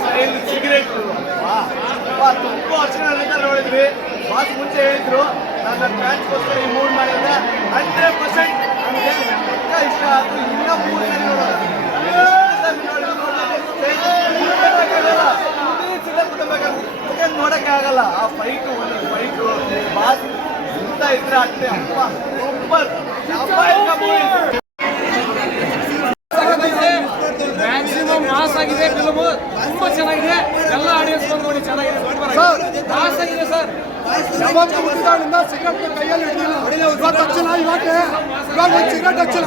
Style cigarette ತುಂಬ ವರ್ಷಗಳಿಂದ ನೋಡಿದ್ವಿ. ಬಾಸ್ ಮುಂಚೆ ಹೇಳಿದ್ರು ನನ್ನ ಫ್ಯಾನ್ಸ್ಗೋಸ್ಕರ ಈ ಮೂಡ್ ಮಾಡಿದ್ರೆ 100% ನನಗೆ ಪಕ್ಕ ಇಷ್ಟ ಆಯ್ತು. ಇನ್ನೂ 3 ಸರಿ ನೋಡೋಕ್ಕಾಗಲ್ಲ. ಆ ಫೈಟು ಒಂದೊಂದು ಫೈಟು ಬಾಸ್ ಇಂತ ಇದ್ರೆ ಅಷ್ಟೇ ಅಪ್ಪ ಸೂಪರ್. ಮ್ಯಾಕ್ಸಿಮಮ್ ಮಾಸ್ ಆಗಿದೆ ಫಿಲ್ಮು, ತುಂಬಾ ಚೆನ್ನಾಗಿದೆ. ಎಲ್ಲ ಆಡಿಯನ್ಸ್ ಬಂದ್ಕೊಂಡು ಚೆನ್ನಾಗಿದೆ, ಮಾಸ್ ಆಗಿದೆ ಸರ್. ಯಾವಾಗ ಹುಟ್ಟಿದಾಳಿಂದ ಸಿಗರೇಟ್ ಕೈಯಲ್ಲಿ ಹಿಡಿದಿಲ್ಲ. ಇವಾಗ ಹಚ್ಚಲ, ಇವಾಗ ಒಂದು ಸಿಗರೇಟ್ ಹಚ್ಚಲ.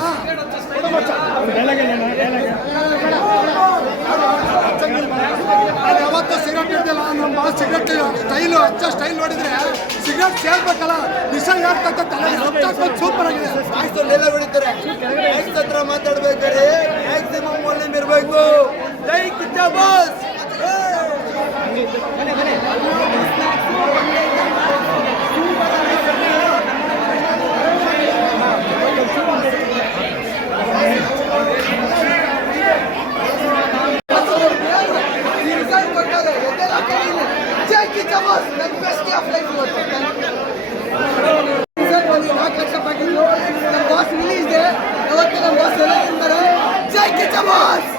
ನಾನು ಯಾವತ್ತೂ ಸಿಗರೇಟ್ ಹಿಡಿದಿಲ್ಲ. ನಮ್ಮ ಬಾಸ್ ಸಿಗರೇಟ್ ಸ್ಟೈಲು ಹಚ್ಚೋ ಸ್ಟೈಲ್ ನೋಡಿದ್ರೆ ಸಿಗರೇಟ್ ಸೇರ್ಬೇಕಲ್ಲ, ವಿಷ ಯಾಕೆ ತಲೆ ಸೂಪರ್ ಆಗಿದೆ. ಎಲ್ಲ ಬಿಡ್ತಾರೆ ಹತ್ರ ಮಾತಾಡ್ಬೇಕಾದ್ರೆ ಮ್ಯಾಕ್ಸಿಮಮ್ ವಾಲ್ಯೂಮ್ ಇರಬೇಕು. ಜೈ ಕಿಚ್ಚ ಬಾಸ್. ಜೈ ಕಿಚ್ಚ ಬಾಸ್ ನನ್ನ best of life. 4 lakh package ನಮ್ಮ ಬಾಸ್ ರಿಲೀಸ್ ಇದೆ. ಅವತ್ತು ನಮ್ಮ ಬಾಸ್ ಎಲ್ಲ ಇರ್ತಾರೆ. ಜೈ ಕಿಚ್ಚ ಬಾಸ್.